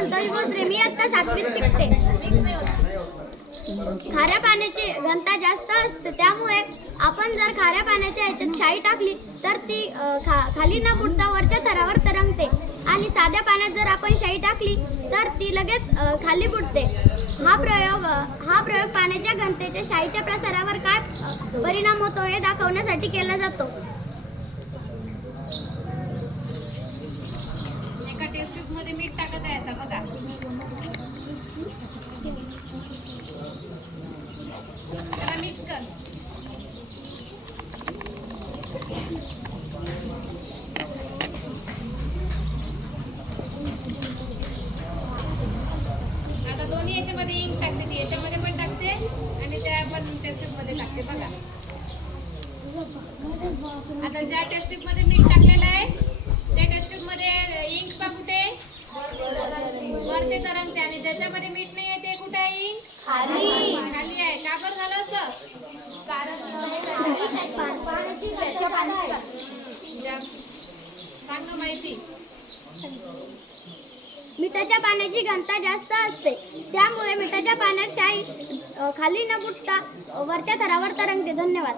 संतोष भोसरे, मी आता 7वीत शिकते. खाऱ्या पाण्याची घनता जास्त असते, त्यामुळे आपण जर खाऱ्या पाण्याच्या ह्याच्यात शाई टाकली तर ती खाली न फुटता वरच्या थरावर तरंगते. आणि साध्या पाण्यात जर आपण शाई टाकली तर ती लगेच खाली फुटते. हा प्रयोग पाण्याच्या घनतेच्या शाईच्या प्रसारावर काय परिणाम होतो हे दाखवण्यासाठी केला जातो. एका टेस्ट ट्यूब मध्ये मीठ टाकत आहे आता बघा. त्याला मिक्स कर. आता दोन्ही याच्यामध्ये इंक टाकते, ती याच्यामध्ये पण टाकते आणि त्या पण टेस्ट ट्यूब मध्ये टाकते बघा. आता ज्या टेस्ट ट्यूब मध्ये मीठ टाकलेलं आहे त्या टेस्ट ट्यूब मध्ये इंक पा कुठे वरती तरंगते आणि ज्याच्यामध्ये मीठ नाही आहे ते कुठे आहे? इंक खाली खाली आहे. का बरं झालं असं? सांग माहिती. मिठाच्या पाण्याची घनता जास्त असते, त्यामुळे मिठाच्या पाण्यात शाई खाली न फुटता वरच्या थरावर तरंगते. धन्यवाद.